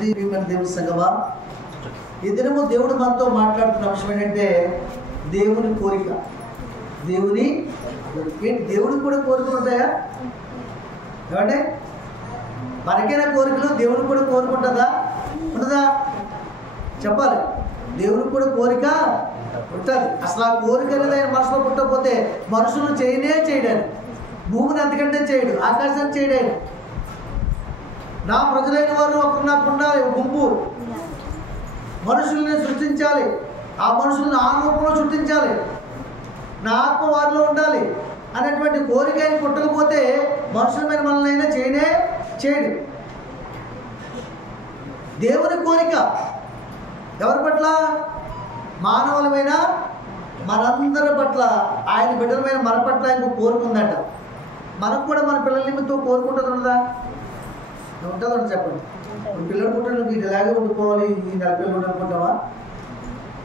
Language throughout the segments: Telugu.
మంచిది. మన దేవుని సంగమా, ఈ దినము దేవుడు మనతో మాట్లాడుతున్న అంశం ఏంటంటే దేవుని కోరిక. దేవుని ఏంటి? దేవుడికి కూడా కోరికలు ఉంటాయా? ఏమంటే మనకైనా కోరికలు, దేవుడికి కూడా కోరిక ఉంటుందా? ఉంటుందా? చెప్పాలి. దేవుడికి కూడా కోరిక ఉంటుంది. అసలు ఆ కోరిక అనేది ఆయన మనసులో పుట్టకపోతే మనుషులు చేయడాను. భూమిని అంతకంటే చేయడు, ఆకాశాన్ని చేయడాను. నా ప్రజలైన వారు ఒకరు నాకు ఉండాలి, గుంపు మనుషుల్ని సృష్టించాలి. ఆ మనుషులను ఆ రూపంలో సృష్టించాలి, నా ఆత్మ వారిలో ఉండాలి అనేటువంటి కోరిక ఆయన పుట్టకపోతే మనుషుల మీద మనల్ని అయినా చేయడు. దేవుని కోరిక ఎవరి పట్ల? మానవులమైన మనందరి పట్ల, ఆయన బిడ్డలమైన మన పట్ల ఆయనకు కోరుకుందట. మనకు కూడా మన పిల్లల నిమిత్తం కోరుకుంటుంది ఉంటుందా? ఉంటుందండి, చెప్పండి. పిల్లలు పుట్టిన ఇది ఇలాగే ఉండిపోవాలి, ఈ 40 ఏళ్ళు అనుకుంటావా?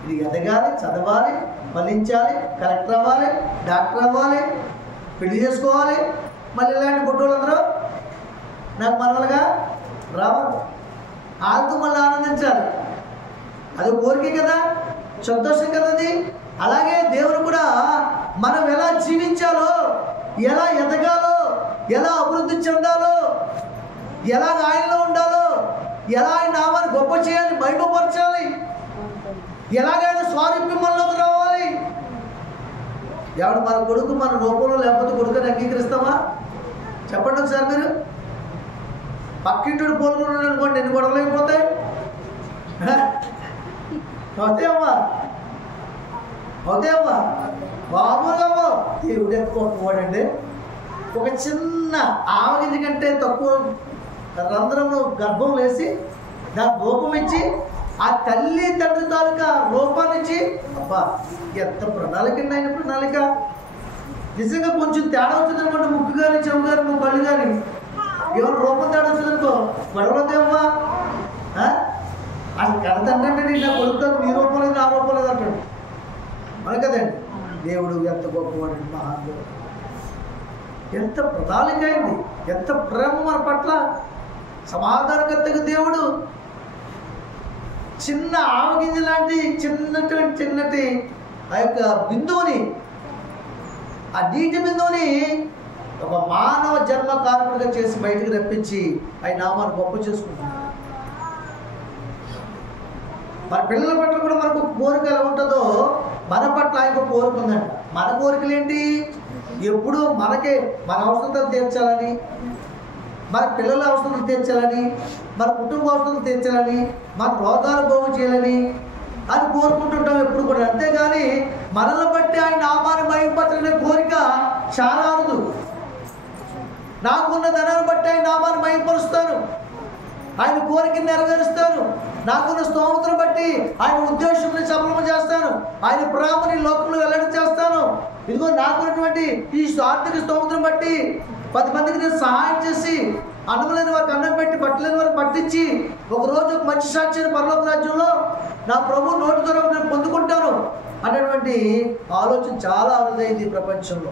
ఇది ఎదగాలి, చదవాలి, ఫలించాలి, కలెక్టర్ అవ్వాలి, డాక్టర్ అవ్వాలి, పెళ్లి చేసుకోవాలి. మళ్ళీ ఇలాంటి పుట్టోళ్ళందరూ నాకు మనవలుగా రావాలి, వాళ్ళతో మళ్ళీ ఆనందించాలి. అది కోరికే కదా, సంతోషం కదా అది. అలాగే దేవుడు కూడా మనం ఎలా జీవించాలో, ఎలా ఎదగాలో, ఎలా అభివృద్ధి చెందాలో, ఎలా ఆయనలో ఉండాలో, ఎలా ఆయన నామాన్ని గొప్ప చేయాలి, బయటపరచాలి, ఎలాగైనా స్వారూప్యం మనలోకి రావాలి. ఎవడు మన కొడుకు మన రూపంలో లేకపోతే కొడుకుని అంగీకరిస్తామా? చెప్పండి ఒకసారి మీరు. పక్కింటుడు పోలుకున్నాడు అనుకోండి, ఎన్ని గొడవలు అయిపోతాయి? అవుతాయమ్మా మామూలుగా దేవుడు ఎక్కువడండి. ఒక చిన్న ఆవగింజ కంటే తక్కువ రంధ్రంలో గర్భం వేసి దాని రూపం ఇచ్చి ఆ తల్లి తండ్రి తాలూకా రూపాన్ని ఇచ్చి, అబ్బా ఎంత ప్రణాళిక అండి ఆయన ప్రణాళిక. నిజంగా కొంచెం తేడా వచ్చింది అనుకోండి, ముక్కు కానీ చెవు కానీ కళ్ళు కానీ ఎవరు రూపం తేడా వచ్చిందనుకో గొడవదేమ్మా. అసలు కడతంటే నా కొడుకు నీ రూపం లేదు, నా రూపం లేదు అంటాడు. మన కదండి. దేవుడు ఎంత గొప్పవాడండి, మహాదేవుడు. ఎంత ప్రణాళిక అయింది, ఎంత ప్రేమ మన పట్ల. సమాధానకర్తగా దేవుడు చిన్న ఆవగింజ లాంటి చిన్నటి ఆ యొక్క బిందువుని, ఆ నీటి బిందువుని ఒక మానవ జన్మ కారకుడిగా చేసి బయటకు రప్పించి ఆయన నామాన్ని గొప్ప చేసుకుంటున్నాడు. మన పిల్లల పట్ల కూడా మనకు కోరిక ఎలా ఉంటుందో మన పట్ల ఆయనకు కోరిక ఉందంట. మన కోరికలు ఏంటి? ఎప్పుడు మనకే మన అవసరాలు తీర్చాలని, మన పిల్లల అవసరాలు తీర్చాలని, మన కుటుంబ అవసరాలు తీర్చాలని, మన రోగాలు బాగు చేయాలని అని కోరుకుంటుంటాం ఎప్పుడు కూడా. అంతేగాని మనల్ని బట్టి ఆయన నామాన్ని మహిమపరచాలనే కోరిక చాలా అరుదు. నాకున్న ధనాన్ని బట్టి ఆయన నామాన్ని మహిమపరుస్తాను, ఆయన కోరికను నెరవేరుస్తాను, నాకున్న స్తోమతను బట్టి ఆయన ఉద్దేశాన్ని సఫలం చేస్తాను, ఆయన ప్రేమని లోకంలో వెల్లడి చేస్తాను. ఇదిగో నాకున్నటువంటి ఈ ఆర్థిక స్తోమతను బట్టి 10 మందికి నేను సహాయం చేసి, అన్నం లేని వారికి అన్నం పెట్టి, బట్టలేని వారికి పట్టించి, ఒకరోజు ఒక మంచి సాక్షిని పరలోక రాజ్యంలో నా ప్రభు నోటి ద్వారా నేను పొందుకుంటాను అనేటువంటి ఆలోచన చాలా అరుదైంది ఈ ప్రపంచంలో.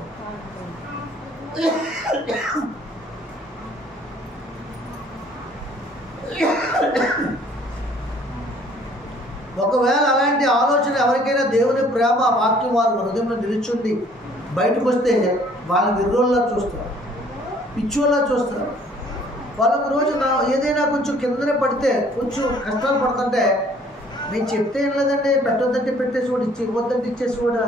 ఒకవేళ అలాంటి ఆలోచన ఎవరికైనా దేవుని ప్రేమ వాక్యం వారు హృదయంలో నిలుచుండి బయటకు వస్తే వాళ్ళ విర్రోల్లా చూస్తారు, పిచ్చోళ్ళ చూస్తారు. వాళ్ళొక రోజు ఏదైనా కొంచెం కిందనే పడితే, కొంచెం కష్టాలు పడుతుంటే, నేను చెప్తే ఏం లేదండి, పెట్టొద్దంటే పెట్టేసి కూడా, ఇవ్వద్దంటే ఇచ్చేసి కూడా,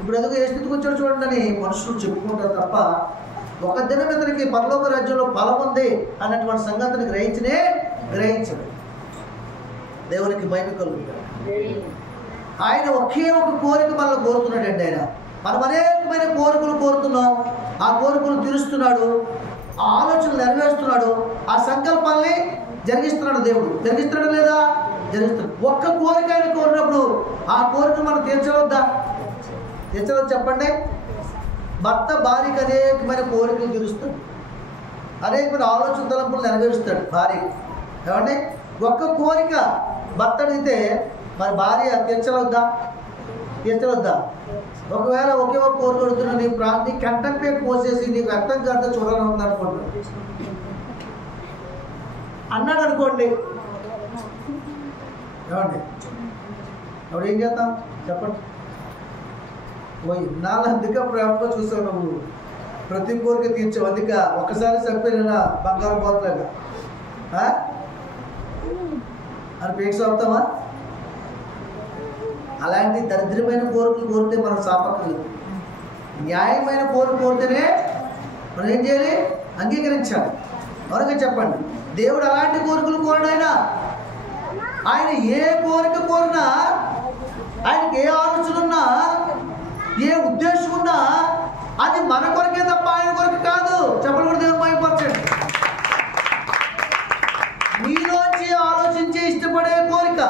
ఇప్పుడు ఎదుగు ఏ స్థితికి వచ్చాడు చూడండి అని మనుషులు చెప్పుకుంటారు తప్ప ఒక దినం ఇతనికి పరలోక రాజ్యంలో ఫలం ఉంది అన్నటువంటి సంగతిని గ్రహించడు. దేవునికి మహిమ కలుగుతాడు. ఆయన ఒకే ఒక కోరిక మనల్ని కోరుతున్నాడండి. ఆయన మనం అనేకమైన కోరికలు కోరుతున్నాం, ఆ కోరికలు తీరుస్తున్నాడు, ఆ ఆలోచనలు నెరవేరుస్తున్నాడు, ఆ సంకల్పాన్ని జరిగిస్తున్నాడు. దేవుడు జరిగిస్తున్నాడు లేదా? జరిగిస్తున్నాడు. ఒక్క కోరిక ఆయన కోరినప్పుడు ఆ కోరిక మనం తీర్చవద్దా? చెప్పండి. భర్త భార్యకి అనేకమైన కోరికలు తీరుస్తాడు, అనేకమైన ఆలోచన తలంపులు నెరవేరుస్తాడు భార్య. ఏమండి? ఒక్క కోరిక భర్త అడిగితే మరి భార్య తీర్చవద్దా? ఒకవేళ ఒకే ఒక కోరిక కొడుతున్నా, నీ కంటంపే పోసేసి నీకు రక్తం కాస్త చూడాలని ఉందనుకోండి అన్నాడు అనుకోండి, ఏమండి అప్పుడు ఏం చేద్దాం చెప్పండి? ఇన్నాళ్ళు అందుకే ప్రేమగా చూసావు నువ్వు, ప్రతి కోరిక తీర్చావు, అందుకే ఒక్కసారి చంపేనా బంగారం పోతలేగా అని పేక్స్ అవుతామా? అలాంటి దరిద్రమైన కోరికలు కోరితే మనం సాపక్కర్లేదు. న్యాయమైన కోరిక కోరితేనే మనం ఏం చేయాలి? అంగీకరించాలి. మరొక చెప్పండి, దేవుడు అలాంటి కోరికలు కోరడైనా, ఆయన ఏ కోరిక కోరినా, ఆయనకి ఏ ఆలోచన ఉన్నా, ఏ ఉద్దేశం ఉన్నా అది మన కొరకే తప్ప ఆయన కొరకు కాదు. చెప్పలు కూడా దేవుడు మహిమపరచండి. నీలోంచి ఆలోచించి ఇష్టపడే కోరిక,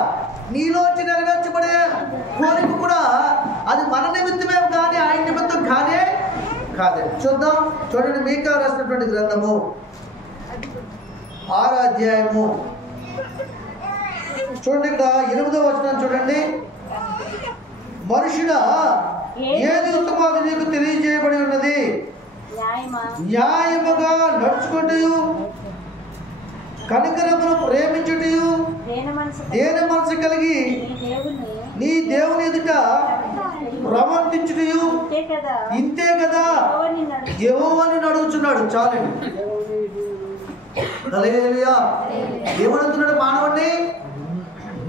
నీలోంచి నెరవేర్చబడే కోరిక కూడా అది మన నిమిత్తమే కానీ ఆయన నిమిత్తం కాదే కాదే. చూద్దాం, చూడండి మీకా రాసినటువంటి గ్రంథము 6వ అధ్యాయము చూడండి, ఇక్కడ 8వ వచనం చూడండి. మనుషుడా, ఏది ఉత్తమో అది నీకు తెలియజేయబడి ఉన్నది, న్యాయముగా నడుచుకుంటూ, కనికరమును ప్రేమించుటూ, దేన మనసు కలిగి నీ దేవుని ఎదుట ప్రవర్తించుటూ, ఇంతే కదా యెహోవాని నడుచున్నాడు. చాలండి. హల్లెలూయా. ఏమడుగుతున్నాడు మానవుడిని?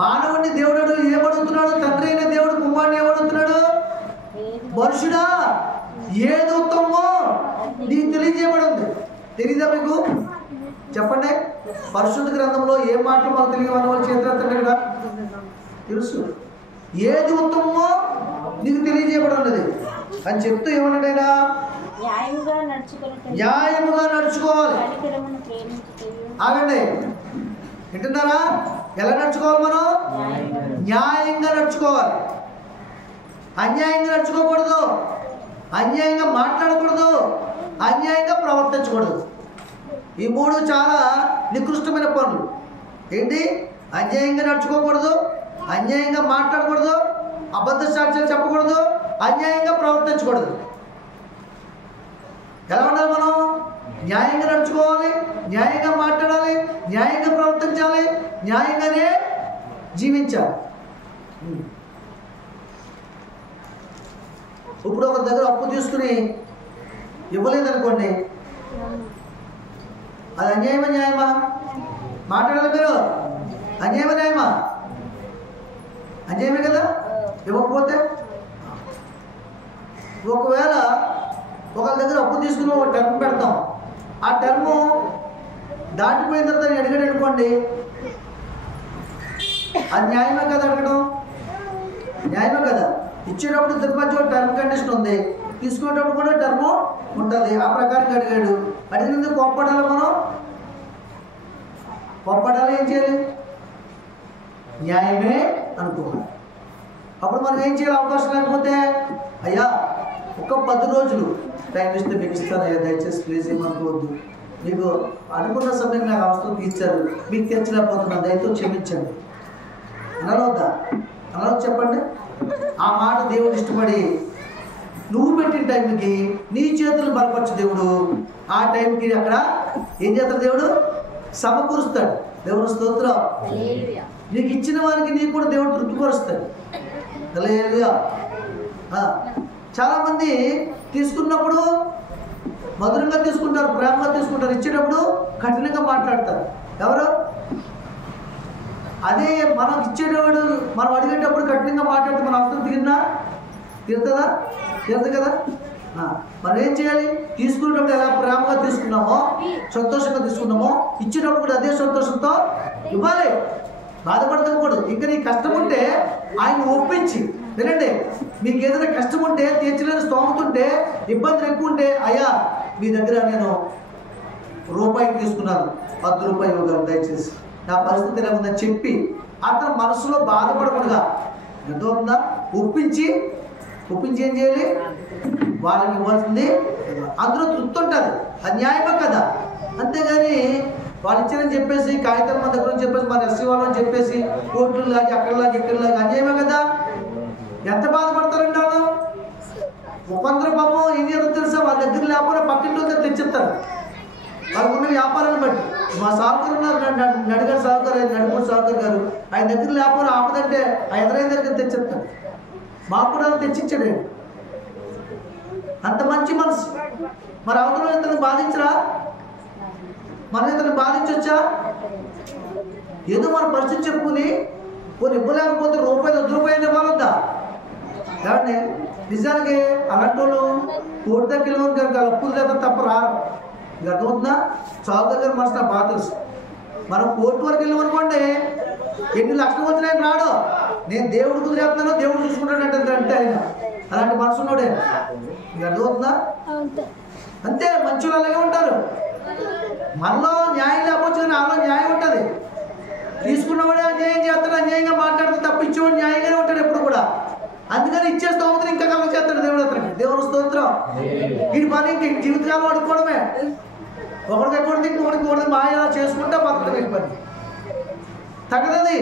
మానవుడిని దేవుడు ఏమడుగుతున్నాడు? తండ్రి అయిన దేవుడు కుమారుని ఏమడుగుతున్నాడు? మనుషుడా, ఏది ఉత్తమో నీకు తెలియజేయబడి ఉంది. తెలియదా మీకు? చెప్పండి. పరిశుద్ధ గ్రంథంలో ఏ మాటలు మాకు తెలియ మన వాళ్ళు చేతులంటే కదా తెలుసు. ఏది ఉత్తమో నీకు తెలియజేయబడి ఉన్నది అని చెప్తూ ఏమన్నాడైనా? న్యాయముగా నడుచుకోవాలి. ఆగండి, వింటున్నారా? ఎలా నడుచుకోవాలి మనం? న్యాయంగా నడుచుకోవాలి. అన్యాయంగా నడుచుకోకూడదు, అన్యాయంగా మాట్లాడకూడదు, అన్యాయంగా ప్రవర్తించకూడదు. ఈ 3 చాలా నికృష్టమైన పనులు. ఏంటి? అన్యాయంగా నడుచుకోకూడదు, అన్యాయంగా మాట్లాడకూడదు, అబద్ధ సాక్ష్యాలు చెప్పకూడదు, అన్యాయంగా ప్రవర్తించకూడదు. ఎలా ఉండాలి మనం? న్యాయంగా నడుచుకోవాలి, న్యాయంగా మాట్లాడాలి, న్యాయంగా ప్రవర్తించాలి, న్యాయంగానే జీవించాలి. ఇప్పుడు ఒక దగ్గర అప్పు తీసుకుని ఇవ్వలేదనుకోండి, అది అన్యాయమా న్యాయమా? మాట్లాడాలి మీరు. అన్యాయమా న్యాయమా? అన్యాయమే కదా. ఇవ్వకపోతే ఒకవేళ ఒకళ్ళ దగ్గర అప్పు తీసుకుని ఒక టర్మ్ పెడతాం, ఆ టర్ము దాటిపోయిన తర్వాత నేను అడిగాడు అనుకోండి, అది న్యాయమే కదా? అడగడం న్యాయమే కదా? ఇచ్చేటప్పుడు ఇద్దరి మధ్య ఒక టర్మ్ కండిషన్ ఉంది, తీసుకునేటప్పుడు కూడా టర్ము ఉంటుంది. ఆ ప్రకారంగా అడిగాడు. అడిగినందుకు కోప్పడాలి మనం? కోప్పడాలి. ఏం చేయాలి? న్యాయమే అనుకోవాలి. అప్పుడు మనం ఏం చేయాలి? అవకాశం లేకపోతే, అయ్యా ఒక 10 రోజులు టైం ఇస్తే మీకు ఇస్తానయ్యా, దయచేసి ప్లీజ్ ఏమనుకోవద్దు, మీకు అనుకున్న సమయం నాకు అవసరం తీర్చారు, మీకు తీర్చలేకపోతున్నాను, దయతో క్షమించండి అనవద్దా? అనవద్దు. చెప్పండి. ఆ మాట దేవుడు ఇష్టపడి నువ్వు పెట్టిన టైంకి నీ చేతులు బలపరచు దేవుడు. ఆ టైంకి అక్కడ ఏం చేస్తాడు? దేవుడు సమకూరుస్తాడు. దేవుడు స్తోత్రం. నీకు ఇచ్చిన వారికి నీకు కూడా దేవుడు తృప్తిపరుస్తాడు. హల్లెలూయా. చాలామంది తీసుకున్నప్పుడు మధురంగా తీసుకుంటారు, ప్రేమగా తీసుకుంటారు, ఇచ్చేటప్పుడు కఠినంగా మాట్లాడతారు. ఎవరు? అదే మనం ఇచ్చేటప్పుడు, మనం అడిగేటప్పుడు కఠినంగా మాట్లాడితే మన అవసరం తీరుతుందా? తీరదు కదా. మనం ఏం చేయాలి? తీసుకునేటప్పుడు ఎలా ప్రేమగా తీసుకున్నామో, సంతోషంగా తీసుకున్నామో, ఇచ్చేటప్పుడు కూడా అదే సంతోషంతో ఇవ్వాలి. బాధపడకూడదు. ఇంకా నీ కష్టం ఉంటే ఆయన ఒప్పించి, వినండి, మీకు ఏదైనా కష్టం ఉంటే, తీర్చలేని స్తోమత ఉంటే, ఇబ్బందులు ఎక్కువ ఉంటే, అయ్యా మీ దగ్గర నేను రూపాయికి తీసుకున్నాను, 10 రూపాయలు ఇవ్వగలను, దయచేసి నా పరిస్థితి ఎలా ఉందని చెప్పి అతను మనసులో బాధపడకుండా ఎంతో ఉందా ఒప్పించి ఏం చేయాలి? వాళ్ళకి ఇవ్వాల్సింది అందులో తృప్తి ఉంటుంది. అది న్యాయమే కదా. అంతేగాని వాళ్ళు ఇచ్చారని చెప్పేసి, కాగితం మన దగ్గర చెప్పేసి, మన ఎస్సీ వాళ్ళని చెప్పేసి, కోర్టులు లాగి అక్కడలాగి ఇక్కడలాగి అన్యాయమే కదా. ఎంత బాధపడతారండి వాళ్ళు? ఒకందరు పాపం ఏం చేయాలో తెలుసా? వాళ్ళ దగ్గర లేకపోతే పక్కింటి దగ్గర తెచ్చిస్తారు. వాళ్ళకున్న వ్యాపారాన్ని బట్టి. మా సావుకర్ ఉన్నారు, నడిగారు సావుకర్, నడిపూడి సావుకర్ గారు. ఆయన దగ్గర వ్యాపారం ఆపదంటే ఆ ఎదురైన దగ్గర తెచ్చిస్తాడు. మాకు కూడా తెచ్చిచ్చాడు. అంత మంచి మనసు. మరి అవతల ఇతను బాధించరా? మనం ఇతను బాధించొచ్చా? ఏదో మన పరిస్థితి చెప్పుకుని కొన్ని ఇవ్వలేకపోతే రూపాయలు 10 రూపాయలు ఇవ్వాలొద్దా? ఏమండి నిజానికి అలాంటి వాళ్ళు కోటి దగ్గర వరకు అప్పులు లేదా తప్ప రారు. ఇక అర్థమవుతుందా? చావు దగ్గర మనసు నాకు బాగా తెలుసు. మనం కోర్టు వరకు వెళ్ళమనుకోండి, ఎన్ని లక్షలు వచ్చినా ఆయన రాడు. నేను దేవుడు కుదిరేస్తున్నాను, దేవుడు చూసుకుంటాడు అంటే ఆయన అలాంటి మనసు ఉన్నాడే. ఇక అర్థమవుతుందా? అంతే, మంచి వాళ్ళు అలాగే ఉంటారు. మనలో న్యాయం లేకపోవచ్చు కానీ నాలో న్యాయం ఉంటుంది. తీసుకున్నవాడే అన్యాయం చేస్తాడు, అన్యాయంగా మాట్లాడుతూ తప్ప ఇచ్చేవాడు న్యాయంగానే ఉంటాడు ఎప్పుడు కూడా. అందుకని ఇచ్చే స్తోత్రం ఇంకా కలగ చేస్తాడు దేవుడు. అతనికి దేవుడు స్తోత్రం. వీడి పని ఇంక జీవితకాలం అడుక్కోవడమే. ఒకరికి ఎక్కడికి ఇంకొకటి మాయ చేసుకుంటా బతకడం పని తగ్గదది.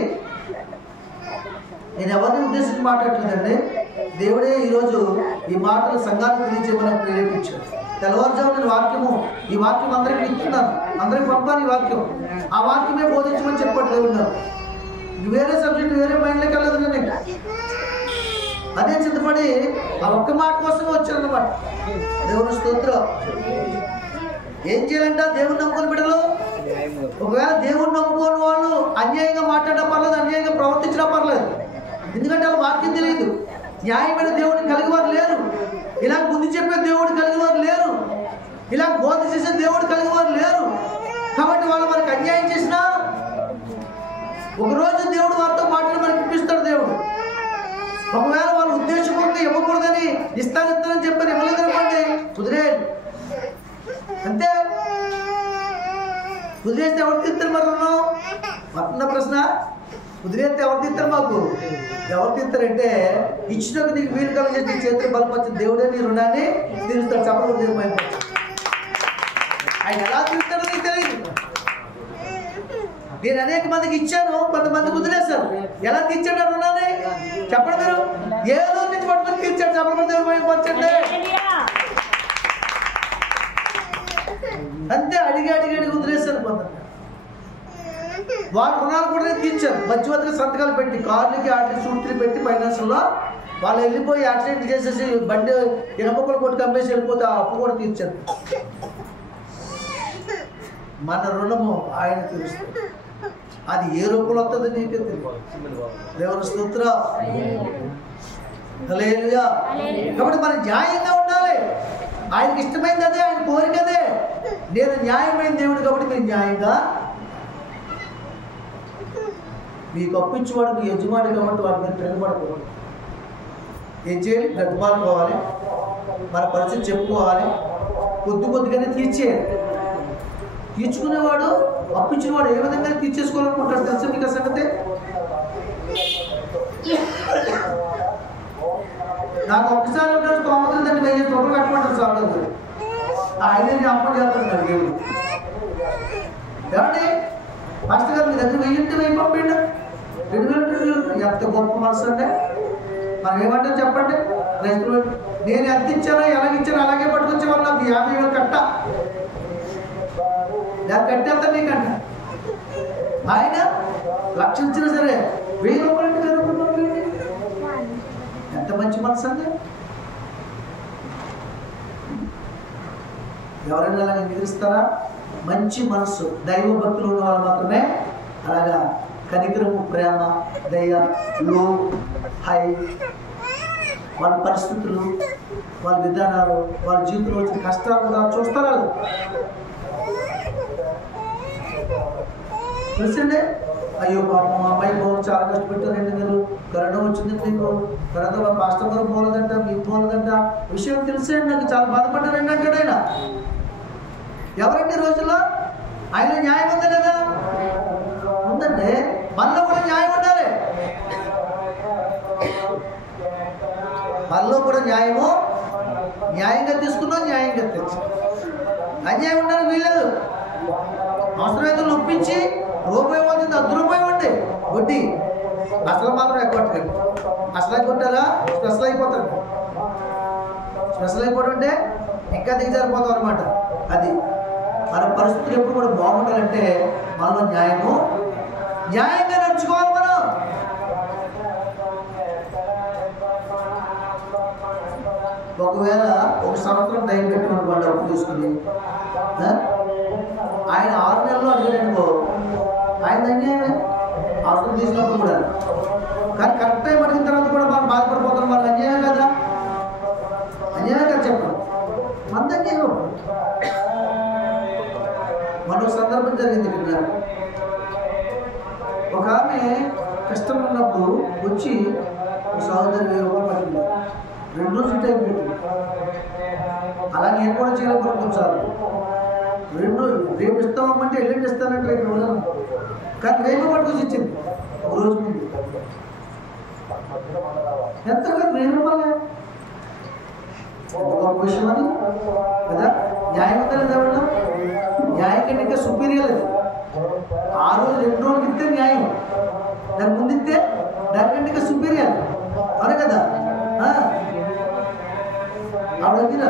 నేను ఎవరిని ఉద్దేశించి మాట్లాడలేదండి. దేవుడే ఈరోజు ఈ మాటలు సంఘానికి తెలియజేయమని ప్రేరేపించాడు. తెల్లవారుజామున ఈ వాక్యం అందరికీ ఇస్తున్నాను, అందరికి పంపాను ఈ వాక్యం. ఆ వాక్యమే బోధించమని చెప్పాడు దేవుడు. వేరే సబ్జెక్ట్ వేరే మైండ్లోకి వెళ్ళదు. నేను అదే సిద్ధపడి ఆ ఒక్క మాట కోసమే వచ్చానన్నమాట. దేవుని స్తోత్రం. ఏం చేయాలంట? దేవుని నమ్ముకొని బిడ్డలు, ఒకవేళ దేవుని నమ్ముకోని వాళ్ళు అన్యాయంగా మాట్లాడడం పర్లేదు, అన్యాయంగా ప్రవర్తించడం పర్లేదు. ఎందుకంటే వాళ్ళ వాక్యం తెలియదు. న్యాయమైన దేవుడిని కలిగి వారు లేరు. ఇలా బుద్ధి చెప్పే దేవుడు కలిగి వారు లేరు. ఇలా బోధ చేసే దేవుడు కలిగి వారు లేరు. కాబట్టి వాళ్ళు మనకి అన్యాయం చేసినా ఒకరోజు దేవుడు వారితో మాటలు మనకి ఇప్పిస్తాడు దేవుడు. ఒకవేళ వాళ్ళ ఉద్దేశపూర్వకంగా ఇవ్వకూడదని ఇస్తానని చెప్పని ఇవ్వలేదనుకోండి, కుదిరేయండి అంతే. కుదిరేస్తే ఎవరు తీస్తారు? మరి వస్తున్న ప్రశ్న, కుదిరేస్తే ఎవరు తీస్తారు? మాకు ఎవరు తీస్తారంటే ఇచ్చినకు నీకు వీలు కలిగేసి నీ చేతులు బలపరిచిన దేవుడే నీ రుణాన్ని తీరుస్తాడు. చెప్పకూడదు దేవుడు. ఆయన ఎలా తీరుస్తాడో నీకు తెలియదు. నేను అనేక మందికి ఇచ్చాను, కొంతమందికి వదిలేశాను. ఎలా తీర్చాడు రుణాన్ని చెప్పండి మీరు. ఏదో నుంచి పట్టుకుని తీర్చాడు. చెప్పకూడదు దేవుడు భయపరచండి. అంతే, అడిగి వదిలేశాను. కొంతమంది వాళ్ళ రుణాలు కూడా తీర్చారు. మధ్యవర్తిగా సంతకాలు పెట్టి, కార్లకి వాటికి సూట్లు పెట్టి ఫైనాన్స్లో వాళ్ళు వెళ్ళిపోయి యాక్సిడెంట్ చేసేసి బండి ఇనపకులు కొట్టి కంపేసి వెళ్ళిపోతే ఆ అప్పు కూడా తీర్చారు. మన రుణము ఆయన తీరుస్తుంది. అది ఏ రూపంలో వస్తుందో నీకే తెలియదు. దేవుని స్తోత్రం. హల్లెలూయా. కాబట్టి మనం న్యాయంగా ఉండాలి. ఆయనకి ఇష్టమైంది అదే, ఆయన కోరిక అదే. నేను న్యాయమైన దేవుడు కాబట్టి మీరు న్యాయంగా, మీకు అప్పించేవాడు మీ యజమాని కాబట్టి వాడి మీద తిరగబడకూడదు. ఏం చేయాలి? బ్రతిమాలుకోవాలి, మన పరిస్థితి చెప్పుకోవాలి, కొద్దిగానే తీర్చేయాలి. తీర్చుకునేవాడు అప్పించినవాడు ఏ విధంగా తీర్చేసుకోవాలనుకుంటాడు తెలుసా మీకు? ఆ సంగతి నాకు ఒక్కసారి ఉంటాడు 9,000 రూపాయలు కట్టమంటారు సార్. ఆయన అప్పటి చేస్తున్నాడు దేవుడు. ఏమండి మాస్టర్ గారు మీ దగ్గర 1000 పంపిండు, 2,000 ఎంత గొప్ప మనసు అంటే. మనం ఏమంటారు చెప్పండి? రైతులు నేను ఎంత ఇచ్చానో ఎలాగిచ్చానో అలాగే పట్టుకొచ్చే వాళ్ళు నాకు 50,000 కట్ట. దాన్ని కట్టేంత నీకంట. ఆయన 1,00,000 ఇచ్చినా సరే 1,000 రూపాయలు అంటే 1,000 రూపాయలు ఎంత మంచి మనసు అండి. ఎవరైనా అలాగే నిద్రిస్తారా? మంచి మనస్సు, దైవ భక్తులు ఉన్న వాళ్ళు మాత్రమే అలాగా కనికరము, ప్రేమ, దయ, లో హై, వాళ్ళ పరిస్థితులు, వాళ్ళ విధానాలు, వాళ్ళ జీవితంలో వచ్చిన కష్టాలు కూడా చూస్తారు వాళ్ళు. తెలుసండి? అయ్యో పాపం అమ్మాయి చాలా కష్టపెట్టారండి, మీరు కరోనా వచ్చింది, మీకు కరోనా పాస్టర్ గారు పోలేదంట, మీకు పోలేదంట విషయం తెలిసేయండి, నాకు చాలా బాధపడ్డారండి అంటాడు ఆయన. ఎవరండి రోజుల్లో? ఆయన న్యాయం ఉందా లేదా? ఉందండి. మనలో కూడా న్యాయం ఉండాలి. మనలో కూడా న్యాయము, న్యాయంగా తీసుకున్నాం, న్యాయంగా తెచ్చు. అన్యాయం ఉండడానికి వీల్లేదు. అవసరమైతే ఒప్పించి రూపాయి వచ్చింది 10 రూపాయలు ఉండి వడ్డీ అసలు మాత్రం ఎగ్గొట్టకండి. అసలు ఎగ్గొట్టారా స్పెషల్ అయిపోతారు. స్పెషల్ అయిపోతుంటే ఇంకా దిగజారిపోతాం అనమాట. అది మన పరిస్థితులు ఎప్పుడు కూడా బాగుండాలంటే మనలో న్యాయంగా నడుచుకోవాలి. మనం ఒకవేళ ఒక సంవత్సరం టైం పెట్టుకుని వాళ్ళు అప్పు తీసుకుని ఆయన 6 నెలల్లో అడిగాడనుకో, ఆయన అన్యాయమే అవసరం తీసినప్పుడు కూడా. కానీ కరెక్ట్ టైం అడిగిన తర్వాత కూడా మనం బాధపడిపోతాం. వాళ్ళకి అన్యాయం కదా, అన్యాయం కదా చెప్పండి. మన అన్యాయం. మరొక సందర్భం జరిగింది ఇక్కడ. ఒక ఆమె కష్టం ఉన్నప్పుడు వచ్చి సహోదరు 1000 రూపాయలు పట్టింది. 2 రోజులు టైం పెట్టింది. అలా నేను కూడా చేయలేకపోతే చాలు. 2 రోజులు రేపు ఇస్తామంటే ఎల్లుండి ఇస్తానంటే రేపు రోజులు, కానీ రేపు పట్టుకొచ్చి ఇచ్చింది ఒక రోజు ముందు. ఎంత కదా 1000 రూపాయలే ఒక విషయం అని కదా. న్యాయం ఉందా లేదా? న్యాయం కంటే ఇంకా సుపీరియర్ అది. ఆ రోజు 2 రోజులకి ఇస్తే న్యాయం, దాని ముందు ఇస్తే దానికంటే ఇంకా సుపీరియర్ అనే కదా. ఆవిడ వచ్చిరా.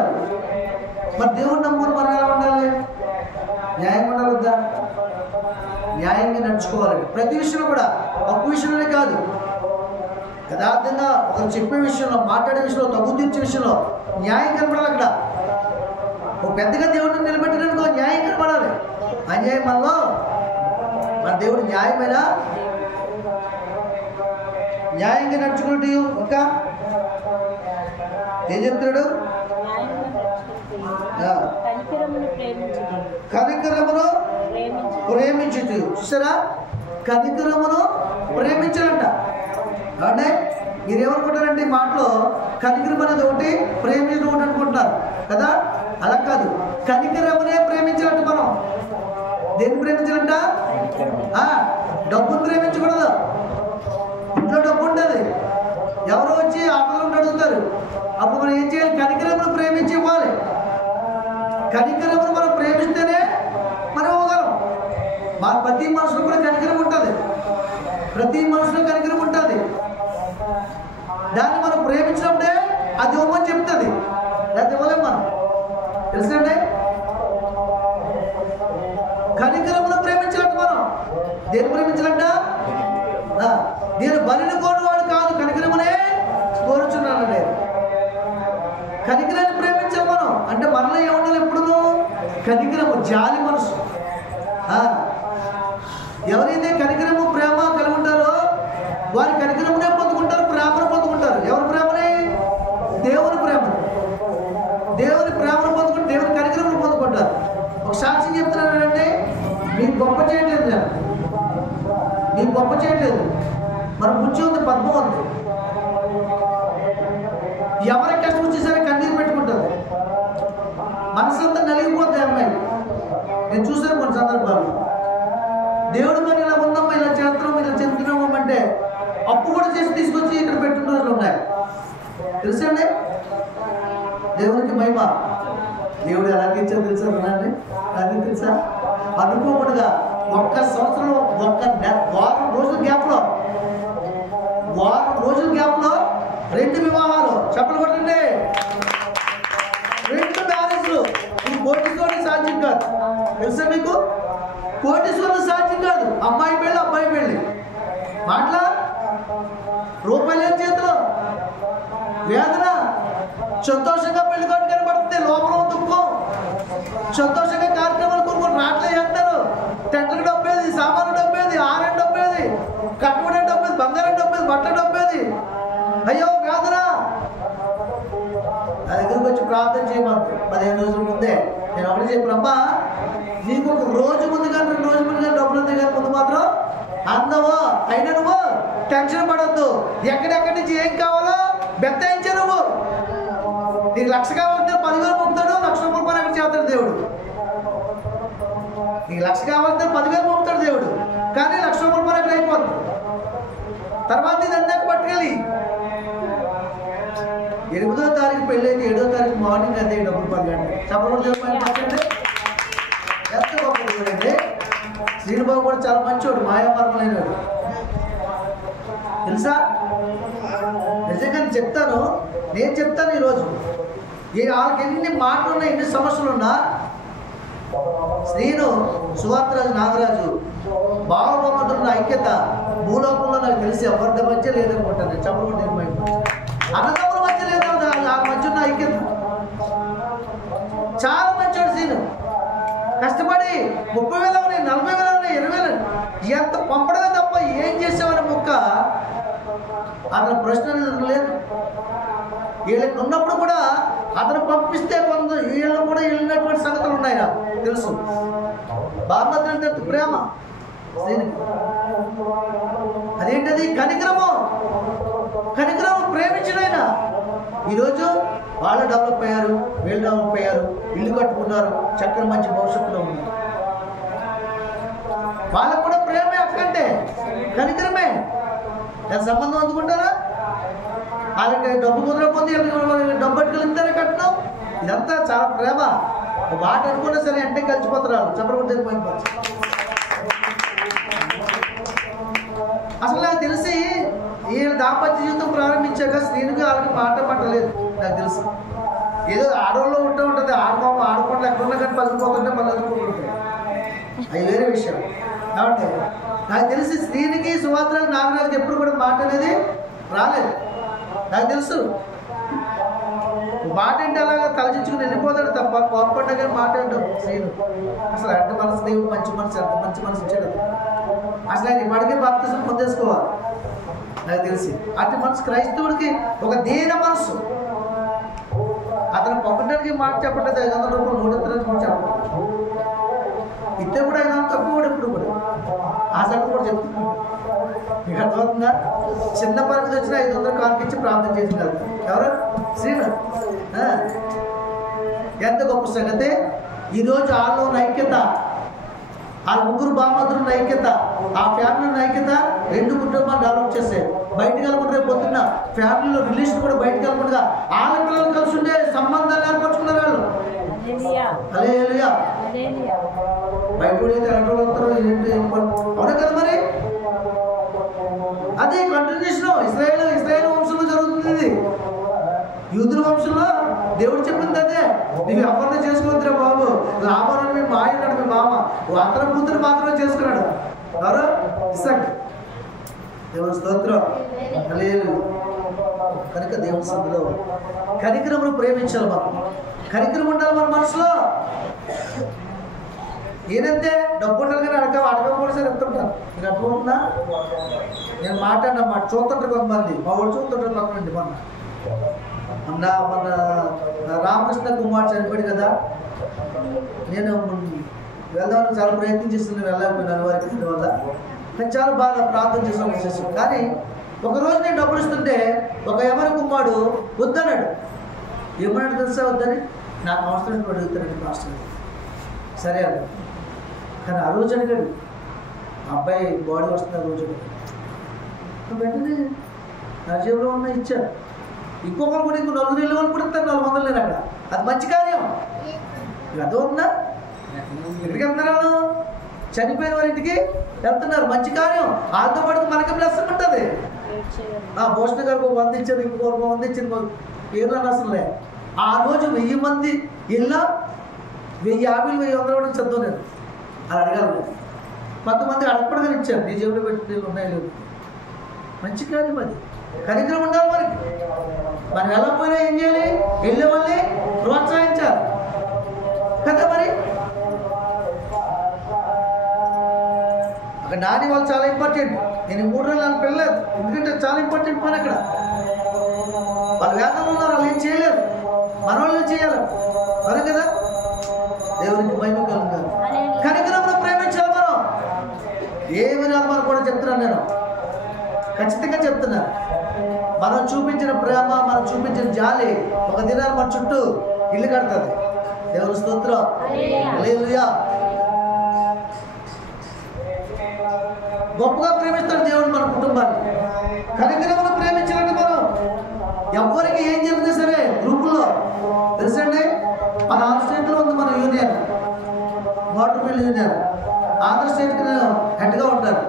మరి దేవుడు నమ్ముకుని మనం ఎలా ఉండాలి? న్యాయంగా ఉండాలి వద్దా? న్యాయంగా నడుచుకోవాలండి ప్రతి విషయంలో కూడా. తప్పు విషయంలోనే కాదు, యథార్థంగా ఒకరు చెప్పే విషయంలో, మాట్లాడే విషయంలో, తగ్గు తీర్చే విషయంలో న్యాయం కనపడాలి. అక్కడ ఒక పెద్దగా దేవుడిని నిలబెట్టడానికి న్యాయం కనపడాలి. అన్యాయం మనలో, మన దేవుడు న్యాయమైన న్యాయంగా నడుచుకుంటూ ఇంకా ఏం చెప్తున్నాడు? కనికరమును ప్రేమించు. చూసారా, కనికరమును ప్రేమించాలంట. అంటే మీరేమనుకుంటారంటే ఈ మాటలో కనికరం అనేది ఒకటి, ప్రేమించడం ఒకటి అనుకుంటున్నారు కదా. అలా కాదు, కనికరమునే ప్రేమించాలంట. మనం దేన్ని ప్రేమించాలంట? డబ్బును ప్రేమించకూడదు. ఇంట్లో డబ్బు ఉంటుంది, ఎవరో వచ్చి ఆటలు అడుగుతారు, అప్పుడు మనం ఏం చేయాలి? కనికరమును ప్రేమించి ఇవ్వాలి. కనికరమును మనం ప్రేమిస్తేనే మనం ఇవ్వగలం. ప్రతి మనుషులు కూడా కనికరం ఉంటుంది, ప్రతి మనుషులో కనికరం ఉంటుంది. దాన్ని మనం ప్రేమించినప్పుడే అది ఇవ్వమని చెప్తుంది, లేకపోతే ఇవ్వలేము మనం. తెలుసండి, కనికరమును ప్రేమించాలంట. మనం దేన్ని ప్రేమించాలంట? నేను బలిని కోరువాడు కాదు, కనికరమునే కోరుచున్నాను. నేను కనికరాన్ని ప్రేమించాలి మనం. అంటే మనలో ఏముండాలి? ఎప్పుడును కనికరము, జాలి మనసు. ఎవరైతే కనికరము ప్రేమ కలిగి ఉంటారో వారి కనికరమునే పొందుకుంటారు, ప్రేమను పొందుకుంటారు. ఎవరి ప్రేమని? దేవుని ప్రేమను. దేవుని ప్రేమను పొందుకుంటే దేవుని కనికరమును పొందుకుంటారు. ఒక సాక్ష్యం చెప్తున్నానంటే, మీకు గొప్ప చేయట్లేదు నేను, మీకు గొప్ప చేయట్లేదు. మన బుజ్జి ఉంది, పద్మం ఉంది. ఎవరికి కష్టం వచ్చేసరి కన్నీరు పెట్టుకుంటుంది, మనసంతా నలిగిపోద్ది అమ్మాయి. నేను చూసాను కొన్ని సందర్భాలు. దేవుడు మరి ఇలా ఉందమ్మా, ఇలా చేస్తున్నాం, ఇలా చెప్తున్నామంటే అప్పు కూడా చేసి తీసుకొచ్చి ఇక్కడ పెట్టిన రోజులు ఉన్నాయి. తెలుసండి, దేవునికి మహిమ. దేవుడు ఎలా తీర్చారు తెలుసా? వినండి, అది తెలుసా? అనుకోకుండా ఒక్క సంవత్సరంలో, వారం రోజుల గ్యాప్లో 2 వివాహాలు. చెప్పలు కొట్టండి, 2 మ్యారేజ్లు. ఈ కోటీశ్వరుడు సాధ్యం కాదు. తెలుసా మీకు? కోటీశ్వరుడు సాధ్యం కాదు. అమ్మాయి పెళ్ళి, అబ్బాయి పెళ్ళి. మాట్లా రూపాయలు చేతిలో వేదన. సంతోషంగా పెళ్లి కాటు కనబడుతుంది, లోపల దుఃఖం. సంతోషంగా కార్యక్రమాలు కొనుక్కొని రాట్లే చేస్తారు. టెంట్లకు డబ్బేది, సామాను డబ్బేది, ఆహారం డబ్బేది, కట్టుబడే డబ్బేది, బంగారం డబ్బేది, బట్టల డబ్బేది. అయ్యో వేదన. నా దగ్గరకు వచ్చి ప్రార్థన చేయమని 15 రోజుల ముందే నేను ఒకటి చెప్పినమ్మా, నీకు ఒక రోజు ముందు కానీ 2 రోజుల ముందు కానీ డబ్బులు ఉంది కానీ ముందు మాత్రం అందవో అయినా నువ్వు టెన్షన్ పడొద్దు. ఎక్కడెక్కడి నుంచి ఏం కావాలో బెత్తాయించే నువ్వు. నీకు 1,00,000 కావాలంటే 10,000 పంపుతాడు, 1,00,000 రూపాయలు అక్కడ చేస్తాడు దేవుడు. నీకు 1,00,000 కావాలంటే 10,000 పంపుతాడు దేవుడు, కానీ 1,00,000 రూపాయలు అక్కడ అయిపోతుంది. తర్వాత ఇది అందాక పట్టుకెళ్ళి 8వ తారీఖు పెళ్ళైతే 7వ తారీఖు మార్నింగ్ అంతే డబ్బులు 10 గంటలు. చెప్పకూడదు దేవుడు. ఎంత గొప్ప శ్రీనుబాబు కూడా చాలా మంచివాడు, మాయామార్గమైనవాడు. తెలుసా? నిజంగా నేను చెప్తాను ఈరోజు. వాళ్ళకి ఎన్ని మాటలు ఉన్నా, ఎన్ని సమస్యలు ఉన్నా శ్రీను సువార్తరాజు నాగరాజు భావభక్తున్న ఐక్యత భూలోకంలో నాకు తెలిసి ఎవరి మధ్య లేదనుకుంటాను. చెప్పకుండా అన్నదమ్ముల మధ్య లేదు, ఆ మధ్య ఉన్న ఐక్యత. చాలా మంచోడు శ్రీను. కష్టపడి 30,000 ఉన్నాయి, 40,000 ఉన్నాయి, 20,000 ఎంత పంపడమే తప్ప ఏం చేసేవాడి మొక్క అతను ప్రశ్న లేదు. వీళ్ళకి ఉన్నప్పుడు కూడా అతను పంపిస్తే కొంత వీళ్ళు కూడా వెళ్ళినటువంటి సంగతులు ఉన్నాయి నాకు తెలుసు. బామ్మద్దు అంటే ప్రేమ శ్రీనికి. అదేంటది? కనికరము ప్రేమించిన ఆయన. ఈరోజు వాళ్ళు డెవలప్ అయ్యారు, వీళ్ళు డెవలప్ అయ్యారు, ఇల్లు కట్టుకున్నారు, చక్కని మంచి భవిష్యత్తులో ఉన్నారు. వాళ్ళకు కూడా ప్రేమే అక్కంటే కనికరమే. సంబంధం అందుకుంటారా? వాళ్ళకి డబ్బు కుదరకపోతే డబ్బు పట్టుకెళ్తారే కట్టడం. ఇదంతా చాలా ప్రేమ. మాట అనుకున్నా సరే అంటే కలిసిపోతారు వాళ్ళు. చెప్పకుండా పోయిపోవచ్చు. అసలు నాకు తెలిసి వీళ్ళు దాంపత్య జీవితం ప్రారంభించాక శ్రీనికి వాళ్ళకి మాట పట్టలేదు నాకు తెలుసు. ఏదో ఆడవాళ్ళు ఉంటుంది, ఆడుకోవడం ఎక్కడున్నా కానీ పలికిపోతుంటే మళ్ళీ అందుకుంటుంటాయి. అది వేరే విషయం. కాబట్టి నాకు తెలిసి శ్రీనికి సువార్తరాజు నాగరాజుకి ఎప్పుడు కూడా మాట అనేది రాలేదు నాకు తెలుసు. మాట అంటే అలాగా తలచించుకుని వెళ్ళిపోతాడు తప్ప కోపడ్డా కానీ మాట అంటాం శ్రీను. అసలు అంటే మనసు దేవుడు మంచి మనసు, ఎంత మంచి మనసు ఇచ్చాడు. అసలు ఆయన ఇప్పటికే బాప్తిజం పొందేసుకోవాలి నాకు తెలిసి. అటు మనసు క్రైస్తవుడికి ఒక దీన మనసు. అతను పొందడానికి మాట చెప్పట్లేదు. 500 రూపాయలు నోటెత్తడానికి మాట చెప్పట్లేదు. ఇస్తే కూడా 500 తక్కువ కూడా ఎప్పుడు కూడా ఆ సంగతి కూడా చెప్తున్నాడు. మీకు అర్థమవుతుందా? చిన్న పరిస్థితి వచ్చినా 500 కానికిచ్చి ప్రార్థన చేసిన ఎవరు? శ్రీను. ఎంత గొప్ప సంగతి. ఈరోజు ఆలో ఉన్న ఐక్యత, ఆ ముగ్గురు బామ్మద్దులున్న ఐక్యత, ఆ ఫ్యామిలీ ఉన్న ఐక్యత, 2 కుటుంబాలు డెవలప్ చేశాయి. బయటకు వెళ్ళకుండా పొద్దున్న ఫ్యామిలీలో రిలేషన్ కూడా బయటకు వెళ్ళకుండా వాళ్ళ పిల్లలు కలిసి ఉండే సంబంధాలు ఏర్పరచుకున్నారు వాళ్ళు. హల్లెలూయా. బయట వస్తారు ఏంటి అవునా కదా? మరి అదే కంటిన్యూషన్ ఇశ్రాయేల్ వంశంలో జరుగుతుంది. ఇది యూదుల వంశంలో దేవుడు చెప్పింది అదే. నీకు ఎవరిని చేసుకోవద్దురా బాబు, లాభాలను మీ మాయన్నాడు, మీ మామ అతని కూతురు మాత్రమే చేసుకున్నాడు. ఎవరు? ఇస్సాకు. దేవుని స్తోత్రం. హల్లెలూయా. కనుక దేవుని సన్నిధిలో కనికరమును ప్రేమించాలి. మనం కనికరం ఉండాలి మన మనసులో. ఏదంటే డబ్బు ఉండాలి కానీ అడగకపోతే సరే ఎత్తుంటాను. మీకు అర్థమవుతుందా? నేను మాట్లాడిన మాట చూస్తుంటారు కొంతమంది. మా వాడు చూస్తుంటారు పక్కనండి. మన రామకృష్ణ కుమార్ చనిపోయాడు కదా. నేను వెళ్దామని చాలా ప్రయత్నం చేస్తున్నాను, వెళ్ళకపోయినాను వారికి వల్ల. కానీ చాలా బాగా ప్రార్థన చేసాను. కానీ ఒకరోజు నేను డబ్బులు ఇస్తుంటే ఒక యమన కుమారుడు వద్దన్నాడు. ఏమన్నాడు తెలుసా? వద్దని నాకు అవసరం అడుగుతానండి మాస్టర్. సరే అన్నాడు. కానీ ఆ రోజు అడిగాడు, మా అబ్బాయి బాడీ వస్తుంది ఆ రోజు అడిగాడు. వెంటనే నా జేబులో ఉన్న ఇచ్చాడు. ఇంకొకరు కూడా ఇంకో 4 నెలలు అని కూడా 400 నేను అక్కడ. అది మంచి కార్యం. అదో ఉందా? ఎక్కడికి వెళ్తున్నారు వాళ్ళు? చనిపోయిన వారి ఇంటికి వెళ్తున్నారు. మంచి కార్యం. వాళ్ళతో పాటు మనకి ప్లస్ ఉంటుంది. భూషణ గారికి 100 ఇచ్చారు, ఇంకొకరికి 100 ఇచ్చారు, పేర్లు అసలే. ఆ రోజు 1000 మంది ఇలా 1050, 1100 కూడా చదువు నేను అలా అడగాలి. కొంతమంది అడగకూడదని ఇచ్చారు. నీ జేబులో పెట్టి ఉన్నాయి లేవు. మంచి కార్యం అది. కనికరం ఉండాలి మనకి. మనం ఎలా పోయినా ఏం చేయాలి? వెళ్ళే వాళ్ళని ప్రోత్సహించాలి కదా. మరి అక్కడ నాని వాళ్ళు చాలా ఇంపార్టెంట్. నేను 3 రోజులు నన్ను పెళ్ళలేదు, ఎందుకంటే చాలా ఇంపార్టెంట్ పని అక్కడ. వాళ్ళు వేదంలో ఉన్నారు, వాళ్ళు ఏం చేయలేరు, మన వాళ్ళు చేయాలి. అదే కదా. దేవునికి మహిమ కలుగుతారు. కనికరంలో ప్రేమించాలి మనం. ఏమైనా మనం కూడా చెప్తున్నాను, నేను ఖచ్చితంగా చెప్తున్నాను. మనం చూపించిన ప్రేమ, మనం చూపించిన జాలి ఒక దినాన్ని మన చుట్టూ ఇల్లు కడుతుంది. దేవుని స్తోత్రం. హల్లెలూయా. గొప్పగా ప్రేమిస్తాడు దేవుడు మన కుటుంబాన్ని. కనికరమును ప్రేమించాలంటే మనం ఎవరికి ఏం జరిగినా సరే గ్రూపుల్లో తెలుసండి. 16 స్టేట్లో ఉంది మన union, water mill union. Andhra స్టేట్కి నేను హెడ్గా ఉంటాను.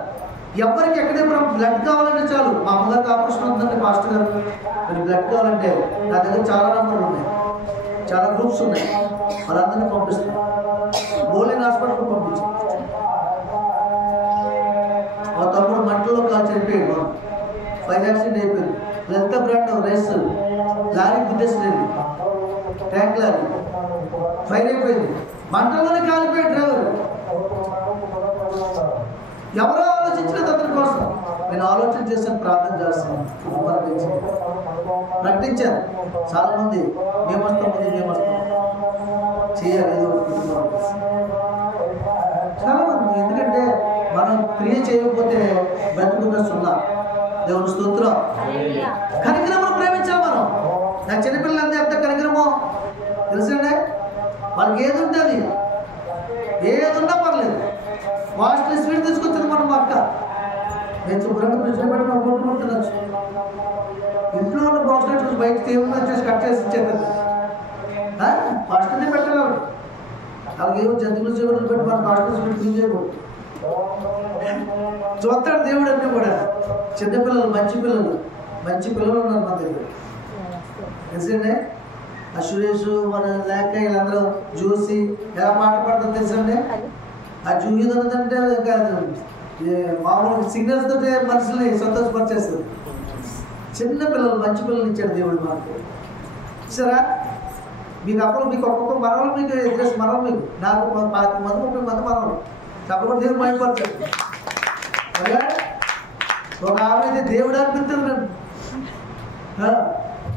ఎవరికి ఎక్కడే బ్లడ్ కావాలంటే చాలు. మా అమ్మగారికి ఆపరేషన్ ఉందండి, మాస్టర్ గారు మీరు బ్లడ్ కావాలంటే నా దగ్గర చాలా నెంబర్లు ఉన్నాయి, చాలా గ్రూప్స్ ఉన్నాయి, వాళ్ళందరినీ పంపిస్తాను. బోలిన్ హాస్పిటల్కి పంపించాం. మా తమ్ముడు మంటల్లో కాల్ చనిపోయాడు. ఫైర్ యాక్సిడెంట్ అయిపోయింది. లలిత బ్రాండ్ రైస్ లారీ గుద్దేసింది, ట్యాంక్ లారీ ఫైర్ అయిపోయింది. మంటల్లోనే కాలిపోయాడు డ్రైవర్. ఎవరో ఆలోచించలేదు అతని కోసం. నేను ఆలోచన చేశాను, ప్రార్థన చేస్తాను, ప్రకటించాను. చాలామంది మేము వస్తాం చేయాలి ఏదో చాలామంది. ఎందుకంటే మనం క్రియ చేయకపోతే బ్రతుకున్న సున్నా. దేవుని స్తోత్రం. కనికరమును ప్రేమించాలి మనం. నా చిన్నపిల్లలంతా ఎంత కనికరమో తెలుసండి. వాళ్ళకి ఏది ఉంటుంది, ఏది ఉన్నా పర్లేదు. వాష్ని స్వీట్ తీసుకొచ్చింది మనం మా అక్క. నేను శుభ్రంగా ఫ్రిడ్జ్లో పెట్టి మనం కొట్టుకుంటున్నాను. ఇంట్లో ఉన్న బాక్స్ చూసి బయట తీవ్రంగా వచ్చేసి కట్ చేసి ఇచ్చేది. ఫాస్ట్నే పెట్టాలి వాళ్ళు. వాళ్ళకి ఏమో జంతువులు చేయడం పెట్టి మన ఫాస్ట్ స్వీట్ క్లీన్ చేయకూడదు. చూస్తాడు దేవుడు అన్నీ కూడా. చిన్నపిల్లలు మంచి పిల్లలు ఉన్నారు మన దగ్గర. తెలుసండి, ఆ సురేష్ మన లేక వీళ్ళందరూ చూసి ఎలా పాట పాడతారు తెలుసండి. ఆ జూగి దొరదంటే మామూలు సిగ్నల్స్ తోటే మనుషుల్ని సంతోషపరిచేస్తారు. చిన్న పిల్లలు మంచి పిల్లలు ఇచ్చాడు దేవుడు మాకు. సరే, మీకు అప్పుడు మీకు ఒక్కొక్క మనవలు మీకు ఎదురేసి మనవలు మీకు నాకు 25 మంది 30 మంది మనవలు అప్పుడు దేవుడు మైపరచాడు. ఒక ఆమె అయితే దేవుడు అనిపిస్తుంది నన్ను.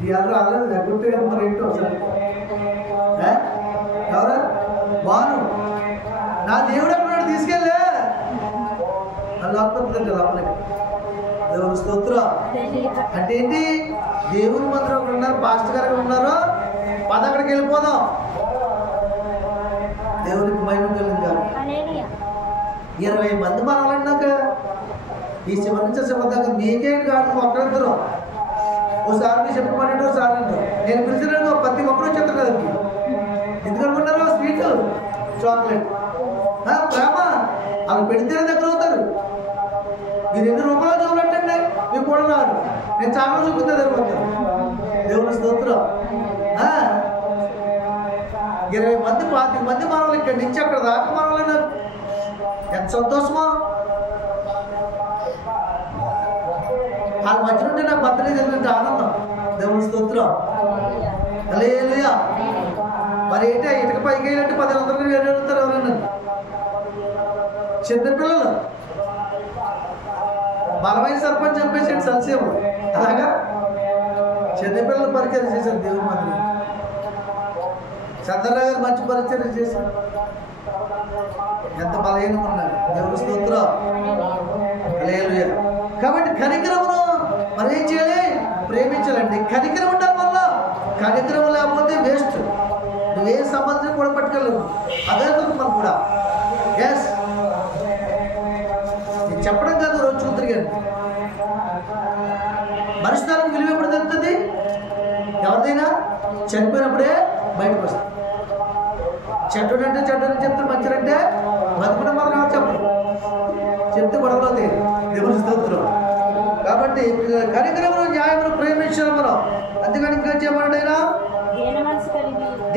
ఈ అందరూ రాలేదు ఎగ్గుంటే కదా మరి ఏంటో ఎవరా బాను నా దేవుడు అప్పుడు తీసుకెళ్ళే నన్ను ఆత్మహత్య లోపలికి. దేవుని స్తోత్రం. అంటే ఏంటి, దేవుని మందిరం ఒకరు ఉన్నారు, పాస్టర్ గారు ఉన్నారు, పద అక్కడికి వెళ్ళిపోదాం. దేవునికి మహిమ కలిగింది. 20 మంది మనవాళ్ళన్నాక ఈ శివ నుంచి శివ దాకా మీకేంటి కాదు, ఒకరిద్దరు. ఓసారి మీరు చెప్పమంటే ఒకసారి అంటారు. నేను పిలిచినాను ప్రతి ఒక్కరు చెప్తారు కదండి. ఎందుకు అనుకుంటారు, స్వీట్ చాక్లెట్ ప్రేమ అవి పెడితేనే దగ్గర అవుతారు. మీరు 2 రూపాయలు చూడటండి మీకు కూడా రాదు. నేను చాలా చూపుతా దగ్గర. దేవుని స్తోత్రం. 20 మంది 25 మంది మనవాళ్ళు ఇక్కడి నుంచి అక్కడ దాకా మనవాళ్ళు. ఎంత సంతోషమో. వాళ్ళ మధ్య నుండి నాకు బర్త్డే జరిగినంత ఆనందం. దేవుని స్తోత్రం. హల్లెలూయా. మరి ఏంటి ఇటుక పైకి వెళ్ళంటే 10 అందరికీ వెళ్తారు ఎవరైనా. చిన్నపిల్లలు బలమైన సర్పంచ్ చంపేసాడు సంక్షేమం. అలాగా చిన్నపిల్లలు పరిచయం చేశారు దేవుని మందిరం. చంద్రరావు గారు మంచి పరిచయం చేశారు. ఎంత బలహీనం ఉన్నారు. దేవుని స్తోత్రం. హల్లెలూయా. కాబట్టి కనికరమును మనం ఏం చేయాలి, ప్రేమించాలండి. కనికరం ఉండడం వల్ల, కనికరం లేకపోతే వేస్ట్. నువ్వే సంబంధం కూడా పట్టుకెళ్ళవు. అదే మనం కూడా ఎస్ నేను చెప్పడం కాదు, రోజు చూద్దరిగాను. మనుషులకు విలువ ఎప్పుడు తెలుస్తుంది, ఎవరిదైనా చనిపోయినప్పుడే బయటకు వస్తుంది. చెడ్డు అంటే చెడ్డని చెప్తారు, మంచిదంటే బతుకున్న మాత్రం చెప్పరు, చెప్తే గొడవలో దేవుని స్తోత్రం. కాబట్టి కనికరమును న్యాయమును ప్రేమించాలి మనం. అందుకని ఇంకా చెప్పండినా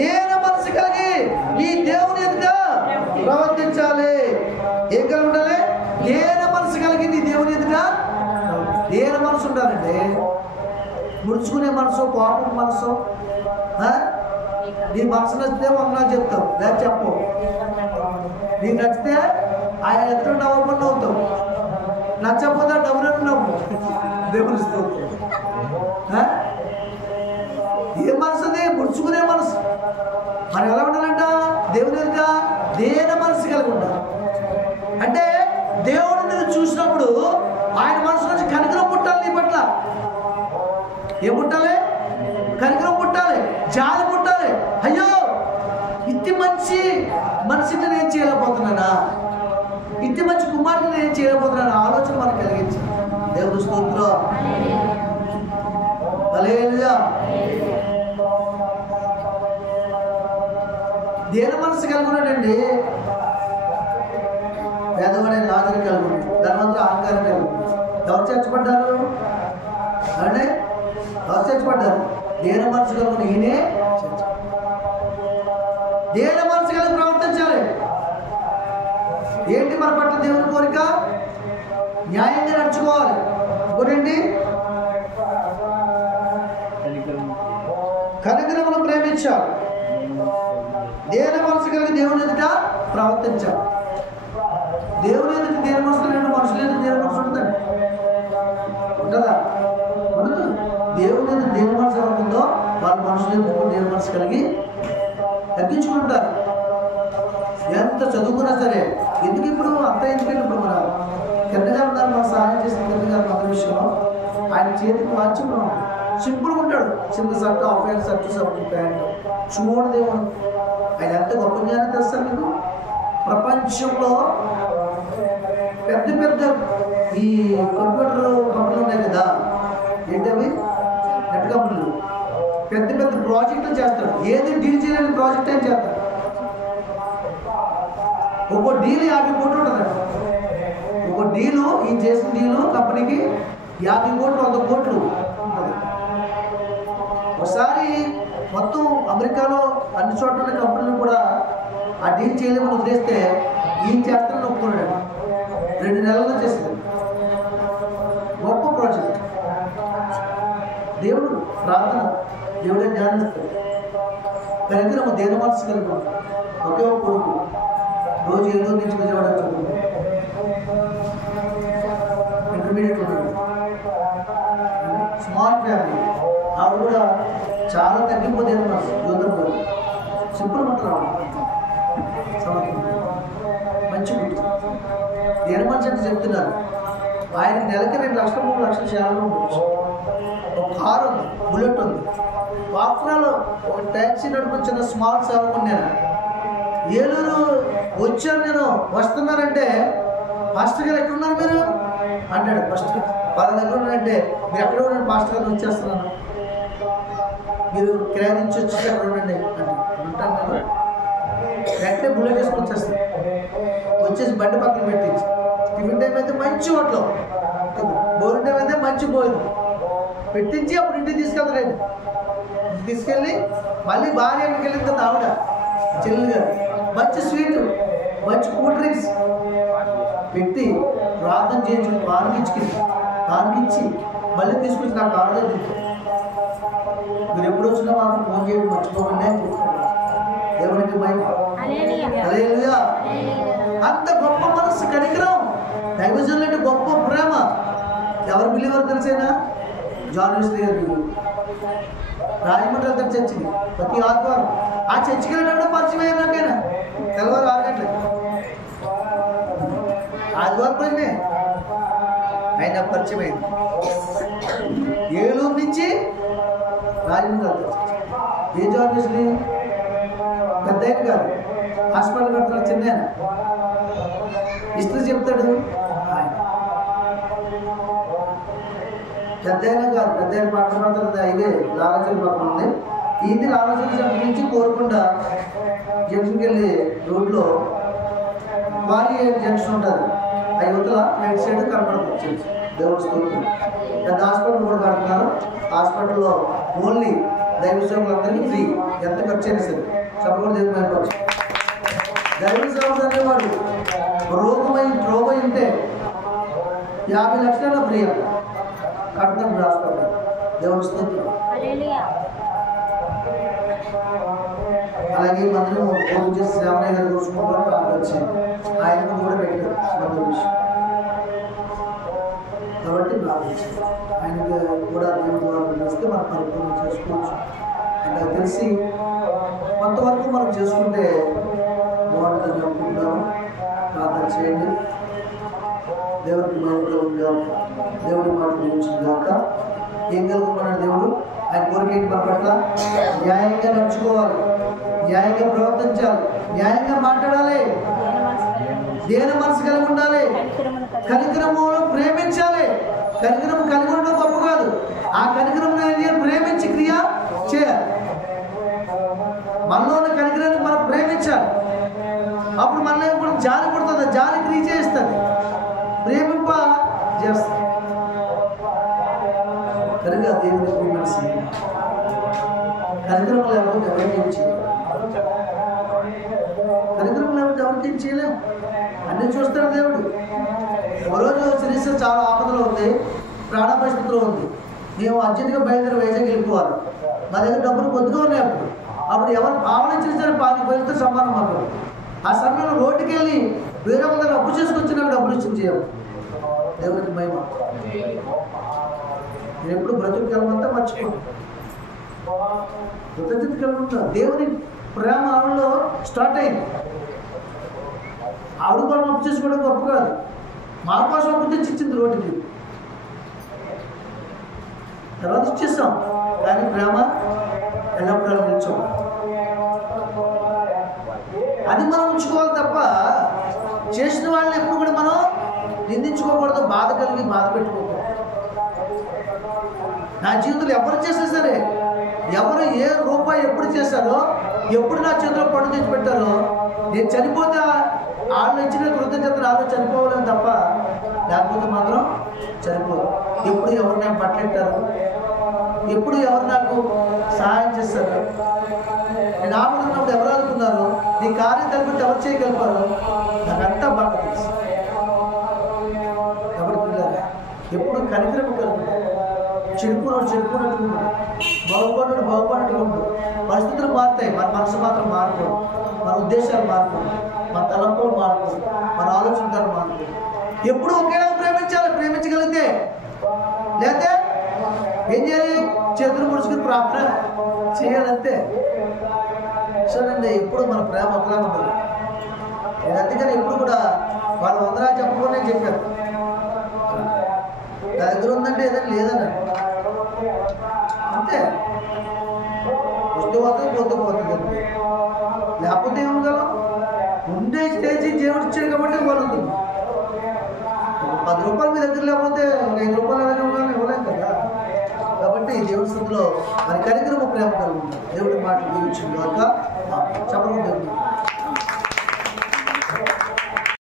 దేన మనసు కలిగి ఈ దేవుని ఎదుట ప్రవర్తించాలి. ఏం కలిగి ఉండాలి, దేన మనసు కలిగి నీ దేవుని ఎదుట దేన మనసు ఉండాలండి. ముడుచుకునే మనసు, కోపం మనసు. నీ మనసు నచ్చితే మొన్న చెప్తావు, లేదా చెప్పవు. నీకు నచ్చితే ఆయన ఎదురు నవ్వకుండా అవుతావు, నచ్చకపోతే డబ్బులు నవ్వు. దేవుని స్తోత్రం. ఏ మనసు అది, ముడుచుకునే మనసు. మనం ఎలా ఉండాలంట, దేవుని ఎదుట దేన మనసు కలిగి ఉండాలి. అంటే దేవుడు నేను చూసినప్పుడు ఆయన మనసు నుంచి కనికరం పుట్టాలి. నీ పట్ల ఏం పుట్టాలి, కనికరం పుట్టాలి, జాలి పుట్టాలి. అయ్యో ఇంటి మంచి మనిషిని నేను చేయలేకపోతున్నానా, ఇంటి మంచి కుమారుని నేను చేయలేకపోతున్నాను ఆలోచన మనకు కలిగించి. దేవుని స్తోత్రం. హల్లెలూయా. దేన మనసు కలుగున్నాడండి. పేదవాడే లాజరు కలుగున్నాడు, ధనవంతుడు అహంకారం కలుగున్నాడు. ఎవరు చచ్చిపడ్డారు అంటే, ఎవరు చచ్చిపడ్డారు? దేన మనసు కలుగున్న ఈయనే. దేన మనసు కలిగి ప్రవర్తించాలి. దేవుని కోరిక? న్యాయంగా నడుచుకోవాలి. ఇంకోటండి, కనికరమును ప్రేమించాలి. దేని మనసు కలిగి దేవుని ఎదుట ప్రవర్తించాలి. దేవుని ఎదుట దేని మనసు కలిగిన మనుషులు ఎదుట దేని మనసు ఉంటుందండి? ఉంటుందా? ఉండదు. దేవుని ఎదుట దేని మనసు ఎవరుందో వాళ్ళ మనుషులు ఎదుట దేని మనసు కలిగి తగ్గించుకుంటారు. ఎంత చదువుకున్నా సరే. ఎందుకు ఇప్పుడు అంత ఎందుకంటే ఇప్పుడు మన కిందగా ఉన్నారు, మాకు సహాయం చేసిన కిందగా మన విషయంలో ఆయన చేతికి మార్చి సింపుల్గా ఉంటాడు. చిన్న shirt, half hand shirt, pant, చూడు దేవుడు ఆయన ఎంత గొప్ప జ్ఞానం తెలుసా మీకు? ప్రపంచంలో పెద్ద పెద్ద ఈ కంప్యూటర్ కంపెనీలు ఉన్నాయి కదా, ఏంటవి నెట్ కంపెనీలు, పెద్ద పెద్ద ప్రాజెక్టులు చేస్తాడు. ఏది డీల్ చేయలేని ప్రాజెక్ట్ అని చేస్తాడు. ఒక్కో డీల్ 50 కోట్లు ఉంటుందండి. ఒక్కో డీలు, ఈ చేసిన డీలు కంపెనీకి 50 కోట్లు 100 కోట్లు ఉంటుంది. ఒకసారి మొత్తం అమెరికాలో అన్ని చోట్ల ఉన్న కంపెనీలు కూడా ఆ డీల్ చేయలేమని వదిలేస్తే ఈయన చేస్తానని ఒప్పుకున్నాడు. 2 నెలల్లో చేసింది. గొప్ప ప్రాజెక్ట్. దేవుడు ప్రార్థన, దేవుడే జ్ఞానిస్తాడు. కనికరము దేని మనసు కలిగి ఒకే ఒక కొడుకు రోజు ఏదో నుంచి విజయవాడ చదువు ఇంటర్మీడియట్ ఉన్నాడు. Small family. ఆవిడ కూడా చాలా తగ్గిపోతే మనసు యోధం సింపుల్ ఉంటారు. మంచి గుర్తు దేని మనసు అంటే చెప్తున్నారు. ఆయనకి నెలకి 2 లక్షలు 3 లక్షలు శాలరీ ఉండొచ్చు. ఒక కారు ఉంది, బుల్లెట్ ఉంది. పాపులలో ఒక ట్యాక్సీ నడుపుకొచ్చిన స్మాల్ సేవకు నేను ఏలూరు వచ్చాను, నేను వస్తున్నానంటే పాస్టర్ గారు ఎక్కడున్నారు మీరు అంటాడు. ఫస్ట్ వాళ్ళ దగ్గర ఉన్నాడంటే మీరు ఎక్కడ ఉండండి పాస్టర్ గారు వచ్చేస్తున్నాను, మీరు కిరాయి నుంచి వచ్చి ఎక్కడ ఉండండి అంటే ఉంటాను. నేను వెంటనే బుల్లెట్ వేసుకొని వచ్చేస్తాను. వచ్చేసి బండి పక్కన పెట్టించి టిఫిన్ టైం అయితే మంచి హోటల్, భోజనం టైం అయితే మంచి భోజనం పెట్టించి అప్పుడు ఇంటికి తీసుకెళ్తారండి. తీసుకెళ్ళి మళ్ళీ భార్య ఇంటికి వెళ్ళిన తర్వాత ఆవిడ చెల్లి గారు మంచి స్వీటు, మంచి కూల్ డ్రింక్స్ పెట్టి ప్రార్థన చేయించుకుని కారుకిచ్చి మళ్ళీ తీసుకొచ్చి నాకు కారు దగ్గర మీరు ఎప్పుడు వచ్చినా మాకు ఫోన్ చేయడం మర్చిపోకుండా దేవునికి భయం. హల్లెలూయా. అంత గొప్ప మనస్సు, కనికరం, దైవజనులు అంటే గొప్ప ప్రేమ. ఎవరు బిలీవర్ తెలిసేనా? జాన్ వెస్లీ గారు బిలీవర్. రాజమండ్రి వెళ్తారు చర్చికి ప్రతి ఆదివారం. ఆ చర్చికి వెళ్ళినప్పుడు పరిచయం అయ్యారు నాకైనా. తెల్లవారు 6 గంటలకు ఆదివారం రోజునే ఆయన పరిచయం అయింది. ఏలూరు నుంచి రాజమండ్రి వెళ్తారు. ఏ జాన్ వెస్లీ పెద్ద ఆయన కాదు, హాస్పిటల్ కడుతున్నారు, చిన్న ఆయన. ఇస్త్రీ చెప్తాడు ఆయన. పెద్ద అయినా కాదు, పెద్ద అయిన పక్కన పడుతుంది హైవే లాలాచల్ పక్కన ఉంది. ఇది లాలాచల్ సెంటర్ నుంచి కోరుకొండ జంక్షన్కి వెళ్ళే రోడ్లో భారీ జంక్షన్ ఉంటుంది. ఆ యువతల రైట్ సైడ్ కనపడుతుంది దేవుడు స్తోత్రం. పెద్ద హాస్పిటల్ కూడా కడుతున్నారు. హాస్పిటల్లో ఓన్లీ దైవ సేవకులందరికీ ఫ్రీ, ఎంత ఖర్చు అయినా సరే. చెప్పకూడదు దేవుడు మైపచ్చు. దైవ సేవకుడు అనేవాడు రోగం ఉంటే 50 లక్షల ఫ్రీ అంట కడుతున్నాడు హాస్పిటల్. దేవుడు స్తోత్రం. అలాగే మందిరం ఫోన్ చేసి శ్రావణయ్య గారు చూసుకుంటారు. ప్రార్థించి ఆయన కూడా పెట్టారు మందిర విషయం కాబట్టి ప్రార్థించారు. ఆయనకు కూడా దేవుడి ద్వారా వస్తే మనం పరిపూర్ణం చేసుకోవచ్చు. అంటే తెలిసి కొంతవరకు మనం చేసుకుంటే బాగుంటుందని అనుకుంటున్నాము. ప్రార్థన చేయండి. దేవుడికి మహిమగా ఉండాలి. దేవుడి మాట నిలిచిందాక ఏం కలుగుతున్నాడు దేవుడు? ఆయన కోరికేంటి? మన పట్ల న్యాయంగా నడుచుకోవాలి, న్యాయంగా ప్రవర్తించాలి, న్యాయంగా మాట్లాడాలి, దేని మనసు కలిగి ఉండాలి, కనికరమును ప్రేమించాలి. కనికరం కలిగి ఉండడం గొప్ప కాదు, ఆ కనికరం ప్రేమించి క్రియ చేయాలి. మనలో ఉన్న కనికరాన్ని మనం ప్రేమించాలి. అప్పుడు మనలో ఇప్పుడు జాలి పుడుతుంది, జాలి క్రియ చేస్తుంది, ప్రేమింప చేస్తుంది. కనుక దేవుని ప్రేమించి కనికరం లేకపోతే ఎవరైనా ఏం చేయాలి? కనికరం లేకపోతే ఎవరికి చేయలేము, అన్నీ చూస్తాడు దేవుడు. ఒకరోజు శ్రీశ్వర చాలా ఆపదలో ఉంది, ప్రాణ పరిస్థితిలో ఉంది. మేము అర్జెంటుగా బయలుదేరి వైజాగ్ వెళ్ళిపోవాలి. మా దగ్గర డబ్బులు కొద్దిగా ఉన్నాయి. అప్పుడు ఎవరు ఆవరించిన సరే 5,000 సమానం మాకు. ఆ సమయంలో రోడ్డుకి వెళ్ళి వేరే వాళ్ళ దగ్గర అప్పు చేసుకొచ్చిన డబ్బులు ఇచ్చింది చేయము. దేవుడికి మహిమ. నేను ఎప్పుడు బ్రతుకుకెళ్ళమంతా మర్చిపోయాను, కృతజ్ఞత కలుగుతా. దేవుని ప్రేమ ఆవిడలో స్టార్ట్ అయింది. ఆవిడ కూడా అప్పు చేసుకోవడం గొప్ప కాదు, మా కోసం అప్పు తెచ్చి ఇచ్చింది రోడ్డుకి. తర్వాత ఇచ్చేస్తాం, కానీ ప్రేమ ఎల్లప్పుడూ నిల్చోం. అది మనం ఉంచుకోవాలి తప్ప చేసిన వాళ్ళని ఎప్పుడు కూడా మనం నిందించుకోకూడదు, బాధ కలిగి బాధ పెట్టుకోకూడదు. నా జీవితంలో ఎవరు చేసినా సరే, ఎవరు ఏ రూపాయి ఎప్పుడు చేశారో, ఎప్పుడు నా చేతిలో పన్ను తెచ్చి పెట్టారో, నేను చనిపోతే వాళ్ళు ఇచ్చిన కృతజ్ఞతలు వాళ్ళు చనిపోవాలని తప్ప, లేకపోతే మాత్రం చనిపోదు. ఎప్పుడు ఎవరు నాకు బట్టలెట్టారు, ఎప్పుడు ఎవరు నాకు సహాయం చేస్తారు, నేను ఆపద ఉన్నప్పుడు ఎవరు అనుకున్నారు, నీ కార్యం కలిపి ఎవరు చేయగలిపారు, నాకంతా బాగా తెలుసు. కాబట్టి పిల్లలు ఎప్పుడు కనికరము కలుగుతారు. చెడుకున్నట్టు బాగుపడినట్టు ఉండు. పరిస్థితులు మారుతాయి, మన మనసు మాత్రం మారుకోడు, మన ఉద్దేశాలు మారుకోడు, మన తలంపులు మారుకోడు, మన ఆలోచనలు మారుకోడు. ఎప్పుడు ఒకేలా ప్రేమించగలిగితే. లేకపోతే ఏం చేయాలి, చేతులు ముడుచుకుని ప్రార్థన చేయాలంతే. చూడండి, ఎప్పుడు మన ప్రేమ ఒకలా ఉండదు. నేను అందుకని ఎప్పుడు కూడా వాళ్ళ వందనాలు చెప్పకుండా చెప్పాను, నా దగ్గర ఉందంటే ఏదైనా లేదని అంతే. వస్తూ పోతుంది, లేకపోతే ఏమగలం. ఉండే స్టేజ్ దేవుడు ఇచ్చాడు కాబట్టి ఇవ్వగలుగుతుంది. 10 రూపాయలు మీ దగ్గర లేకపోతే 5 రూపాయలు అలాగే ఉండాలని ఇవ్వలేం కదా. కాబట్టి దేవుడి స్థితిలో మరి కనికరము ప్రేమ కలుగుతుంది. దేవుడి మాటలు దీవించింది కనుక చెప్పడం దేవుడు.